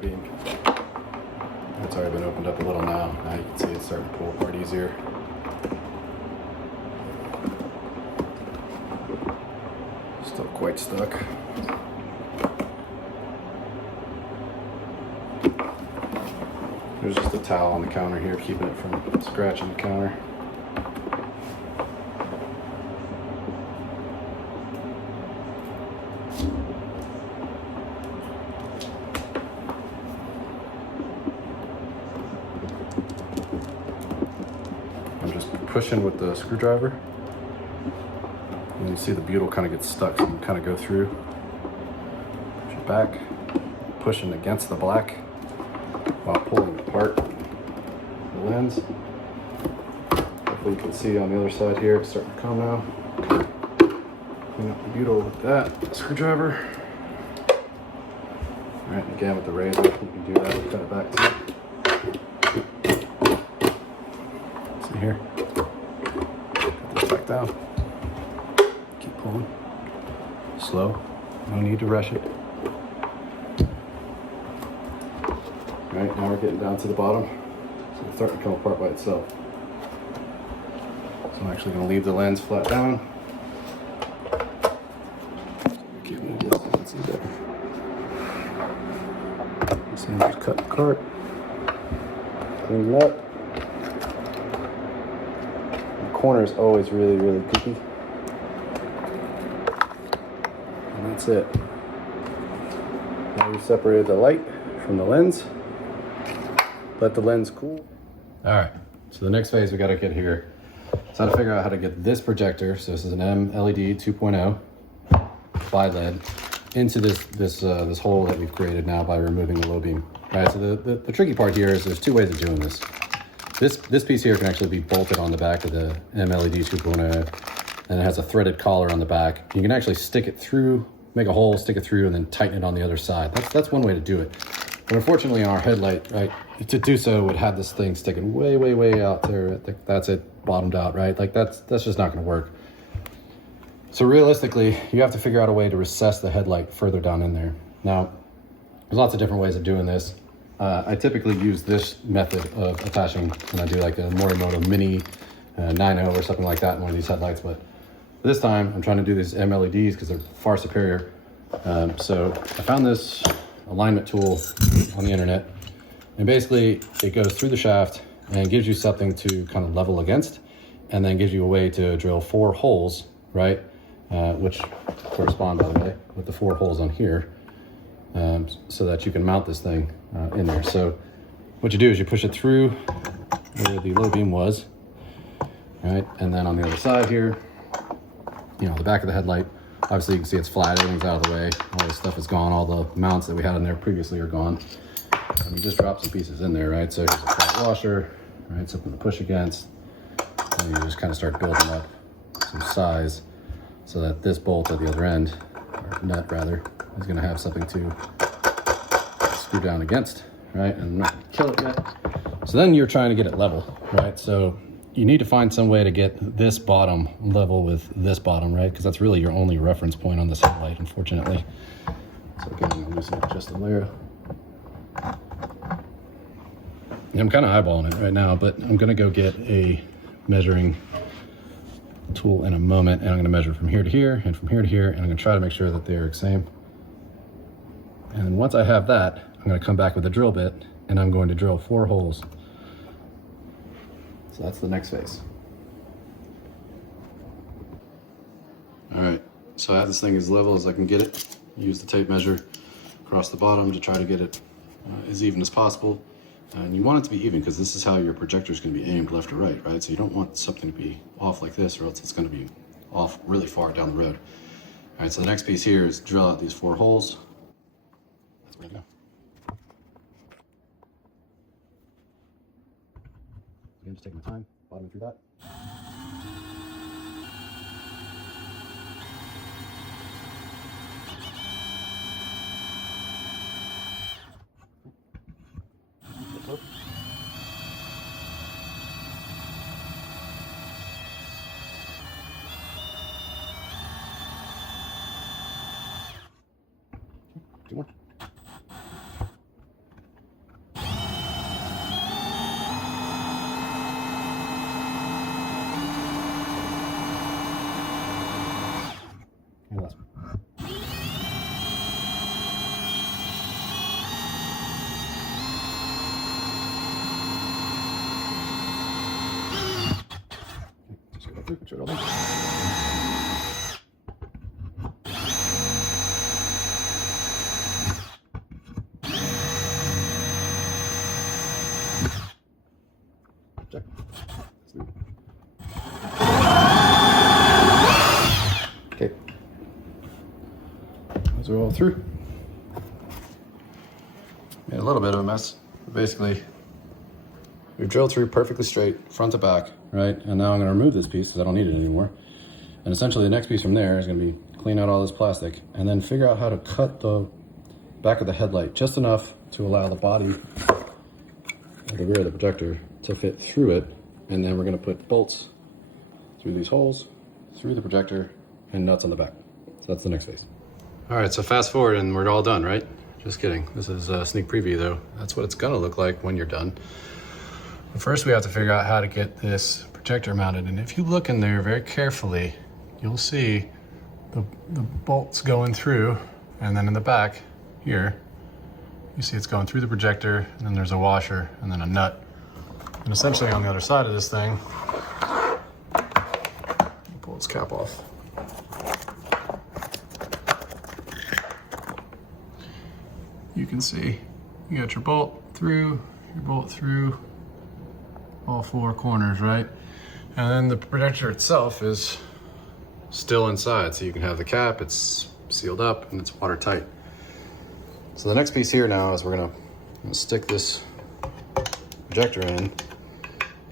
beam. It's already been opened up a little now. Now you can see it's starting to pull apart easier. Still quite stuck. There's just a towel on the counter here, keeping it from scratching the counter. I'm just pushing with the screwdriver. And you see the butyl kind of gets stuck, so you kind of go through. Push it back, pushing against the black while pulling apart the lens. Hopefully you can see on the other side here, it's starting to come now. Clean up the butyl with that screwdriver. All right, again with the razor, you can do that, cut it back too. See here, cut this back down. Keep pulling, slow, no need to rush it. All right, now we're getting down to the bottom, so it's starting to come apart by itself. So I'm actually going to leave the lens flat down. Keep moving this, you can see there. So I'm just cut the cart, clean it up. The corner is always really, really goopy. And that's it. Now we've separated the light from the lens. Let the lens cool. All right, so the next phase we gotta get here is how to figure out how to get this projector, so this is an LED 2.0 Bi-Led, into this hole that we've created now by removing the low beam. All right, so the tricky part here is there's two ways of doing this. This piece here can actually be bolted on the back of the LED 2.0, and it has a threaded collar on the back. You can actually stick it through, make a hole, stick it through, and then tighten it on the other side. That's one way to do it. But unfortunately on our headlight, right, to do so would have this thing sticking way, way, way out there. I think that's it, bottomed out, right? Like that's just not gonna work. So realistically, you have to figure out a way to recess the headlight further down in there. Now, there's lots of different ways of doing this. I typically use this method of attaching when I do like a Morimoto Mini 9.0 or something like that in one of these headlights, but this time I'm trying to do these MLEDs because they're far superior. So I found this alignment tool on the internet, and basically it goes through the shaft and gives you something to kind of level against, and then gives you a way to drill 4 holes, right, which correspond, by the way, with the 4 holes on here, so that you can mount this thing in there. So what you do is you push it through where the low beam was, right, and then on the other side here, you know, the back of the headlight, obviously you can see it's flat, everything's out of the way, all this stuff is gone, all the mounts that we had in there previously are gone. And we just drop some pieces in there, right? So here's a flat washer, right, something to push against, and you just kind of start building up some size so that this bolt at the other end, or nut rather, is going to have something to screw down against, right? And I'm not going to kill it yet. So then you're trying to get it level, right? So you need to find some way to get this bottom level with this bottom, right? Because that's really your only reference point on this headlight, unfortunately. So again, I'm going to loosen it just a layer. And I'm kind of eyeballing it right now, but I'm going to go get a measuring tool in a moment, and I'm going to measure from here to here and from here to here, and I'm going to try to make sure that they're the same. And then once I have that, I'm going to come back with a drill bit, and I'm going to drill 4 holes. So that's the next phase. All right, so I have this thing as level as I can get it. Use the tape measure across the bottom to try to get it as even as possible. And you want it to be even because this is how your projector is going to be aimed left or right, right? So you don't want something to be off like this, or else it's going to be off really far down the road. All right, so the next piece here is drill out these 4 holes. That's where to go. Again, just taking my time, bottoming through that. Two more. last one. Just go through, put it all in. Check. Okay. Those are all through. Made a little bit of a mess. But basically, we've drilled through perfectly straight, front to back, right? And now I'm gonna remove this piece because I don't need it anymore. And essentially the next piece from there is gonna be clean out all this plastic and then figure out how to cut the back of the headlight just enough to allow the body of the rear of the projector to fit through it. And then we're gonna put bolts through these holes, through the projector, and nuts on the back. So that's the next phase. All right, so fast forward and we're all done, right? Just kidding. This is a sneak preview though. That's what it's gonna look like when you're done. But first we have to figure out how to get this projector mounted. And if you look in there very carefully, you'll see the bolts going through, and then in the back here, you see it's going through the projector, and then there's a washer and then a nut. And essentially on the other side of this thing, pull its cap off. You can see you got your bolt through all four corners, right? And then the projector itself is still inside, so you can have the cap, it's sealed up and it's watertight. So the next piece here now is we're gonna stick this projector in,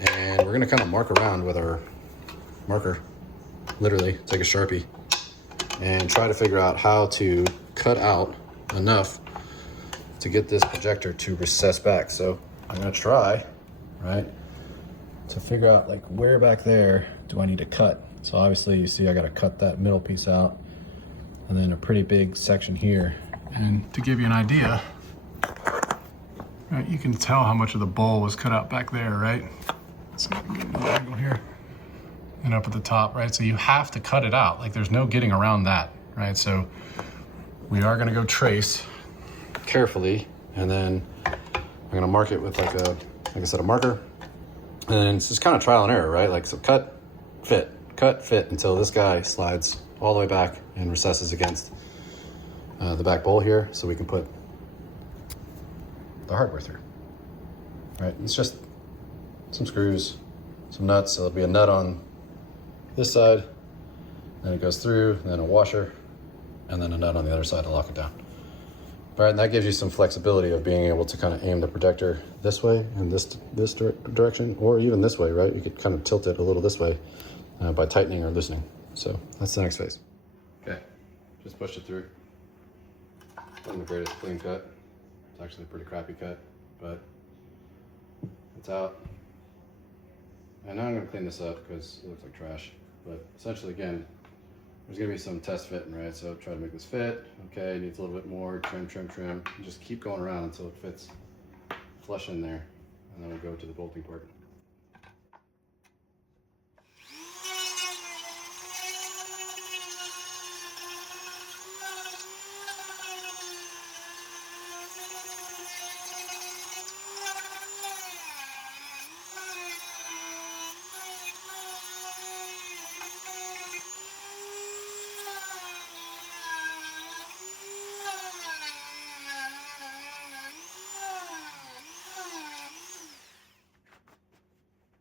and we're gonna kind of mark around with our marker, literally take a Sharpie, and try to figure out how to cut out enough to get this projector to recess back. So I'm gonna try, right, to figure out like where back there do I need to cut. So obviously you see I gotta cut that middle piece out and then a pretty big section here. And to give you an idea, right, you can tell how much of the bowl was cut out back there, right? So I can get an angle here and up at the top, right? So you have to cut it out. Like there's no getting around that, right? So we are gonna go trace carefully, and then I'm gonna mark it with like I said, a marker. And it's just kind of trial and error, right? Like, so cut, fit until this guy slides all the way back and recesses against the back bowl here, so we can put the hardware through, right? It's just some screws, some nuts. So there'll be a nut on this side, then it goes through, and then a washer, and then a nut on the other side to lock it down. All right, and that gives you some flexibility of being able to kind of aim the projector this way and this direction, or even this way, right? You could kind of tilt it a little this way by tightening or loosening. So that's the next phase. Okay, just pushed it through. Wasn't the greatest clean cut. It's actually a pretty crappy cut, but it's out. And now I'm gonna clean this up because it looks like trash. But essentially, again, there's gonna be some test fitting, right? So try to make this fit. Okay, it needs a little bit more, trim. And just keep going around until it fits flush in there. And then we'll go to the bolting part.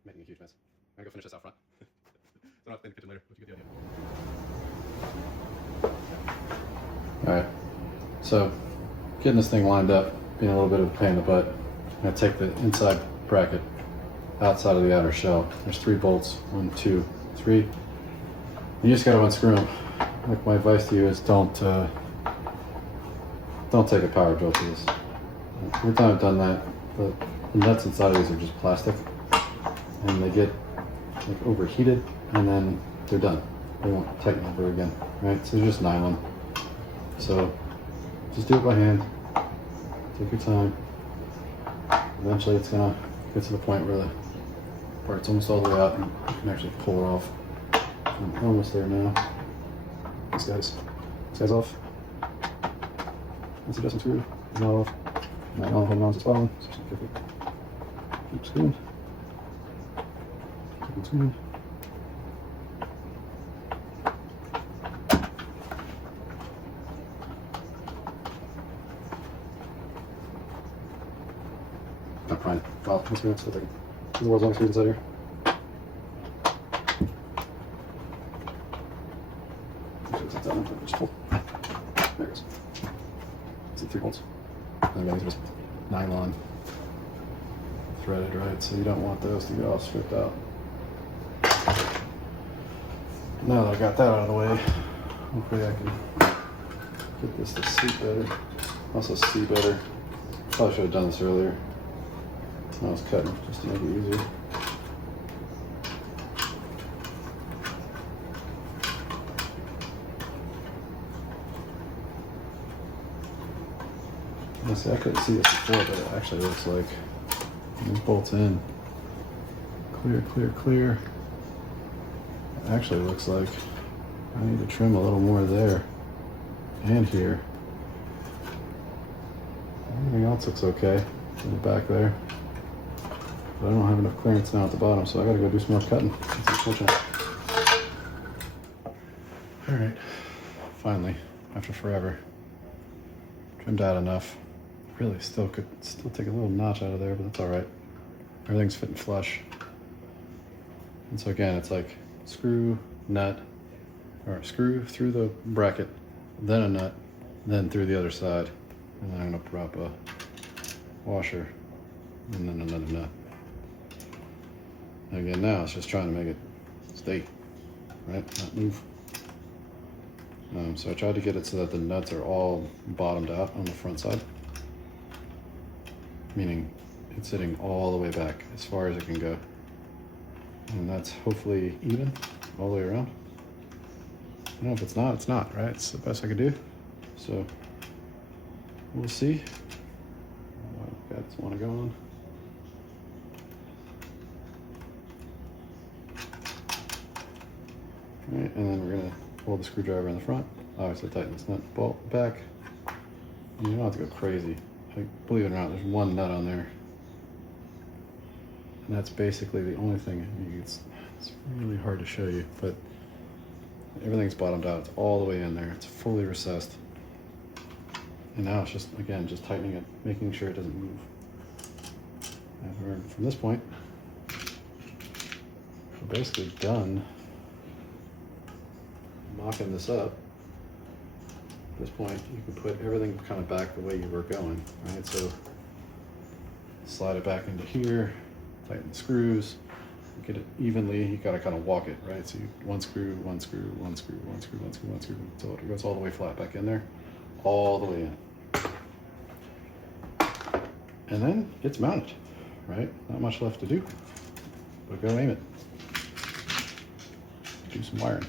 Making a huge mess. I'm gonna go finish this out front. So I don't have to clean the kitchen later, but you get the idea. Alright, so getting this thing lined up, being a little bit of a pain in the butt. I'm gonna take the inside bracket outside of the outer shell. There's 3 bolts, 1, 2, 3. You just gotta unscrew them. Like, my advice to you is don't take a power drill to this. Every time I've done that, the nuts inside of these are just plastic, and they get like overheated, and then they're done. They won't tighten ever again, right? So they're just nylon. So just do it by hand. Take your time. Eventually it's gonna get to the point where the part's almost all the way out and you can actually pull it off. I'm almost there now. Thanks, guys. This guy's off. This adjustment screw is not off. Not all holding on to the spot on, so just be careful. Keep screwing. Keep screwing. Not prying. Wow, this is the world's longest screws inside here. Just pull. There it goes. See 3 bolts. And these are just nylon threaded, right? So you don't want those to get all stripped out. Now that I got that out of the way, hopefully I can get this to seat better. Also see better. Probably should have done this earlier. I was cutting just to make it easier. See, I couldn't see this before, but it actually looks like these bolts in. Clear, clear, clear. It actually looks like I need to trim a little more there and here. Everything else looks okay in the back there. But I don't have enough clearance now at the bottom, so I gotta go do some more cutting. That's unfortunate. Alright, finally, after forever, trimmed out enough. Really still could take a little notch out of there, but that's all right. Everything's fitting flush. And so again, it's like screw, nut, or screw through the bracket, then a nut, then through the other side. And then I'm gonna prop a washer, and then another nut. And again, now it's just trying to make it stay, right? Not move. So I tried to get it so that the nuts are all bottomed out on the front side. Meaning it's sitting all the way back as far as it can go. And that's hopefully even all the way around. I don't know, if it's not, it's not, right? It's the best I could do. So we'll see. I've got this one to go on. All right, and then we're gonna hold the screwdriver in the front. Obviously tighten this nut bolt back. And you don't have to go crazy. Like, believe it or not, there's one nut on there. And that's basically the only thing. It's really hard to show you, but everything's bottomed out. It's all the way in there. It's fully recessed. And now it's just, again, just tightening it, making sure it doesn't move. And from this point, we're basically done mocking this up. At this point, you can put everything kind of back the way you were going, right? So slide it back into here, tighten the screws, get it evenly. You gotta kind of walk it, right? So you, one screw, one screw, one screw, one screw, one screw, one screw, until it goes all the way flat back in there, all the way in. And then it's mounted, right? Not much left to do, but go aim it. Do some wiring.